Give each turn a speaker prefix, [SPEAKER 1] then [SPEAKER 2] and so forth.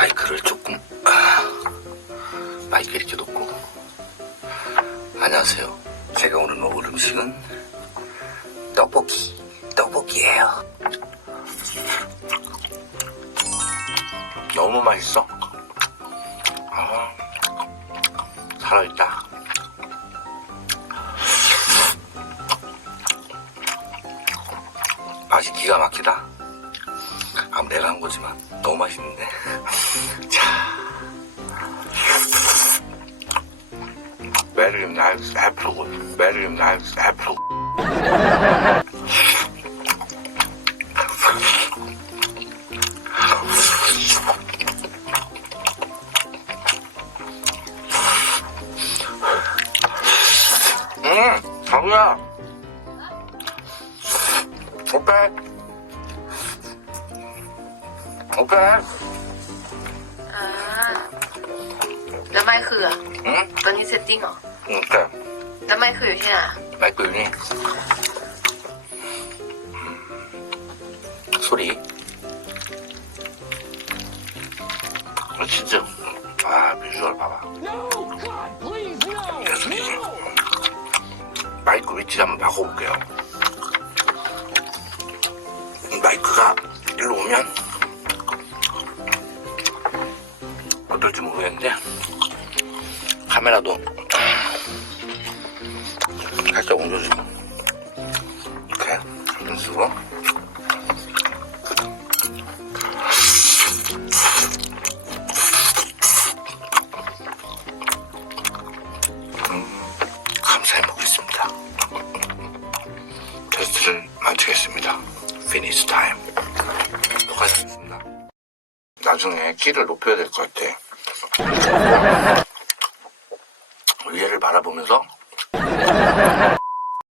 [SPEAKER 1] 마이크를 조금 아, 마이크 이렇게 놓고 안녕하세요. 제가 오늘 먹을 음식은 떡볶이 떡볶이에요. 너무 맛있어. 아, 살아있다. 맛이 기가 막히다. 아, 내가 한 거지만 너무 맛있는데. 자. Very nice apple. Very nice apple. 음, 자구야. 오빠. 오빠.
[SPEAKER 2] อ่าแล้วไม่คืออ่ะ
[SPEAKER 1] 응?
[SPEAKER 2] ตอนนี้เซตติ้งเหรอ
[SPEAKER 1] 응, 그래.
[SPEAKER 2] แล้วไม่คืออยู่ที่ไหน
[SPEAKER 1] 마이크 유니. 소리. 어, 진짜. 아, 비주얼 봐봐. 예술이지. 마이크 위치 한번 바꿔볼게요. 이 마이크가 일로 오면 어떨지 모르겠는데. 카메라도 살짝 옮겨주고. 이렇게 이런 식으로 음, 마치겠습니다. 피니시 타임 녹화하겠습니다. 나중에 키를 높여야 될 것 같아 위에를 바라보면서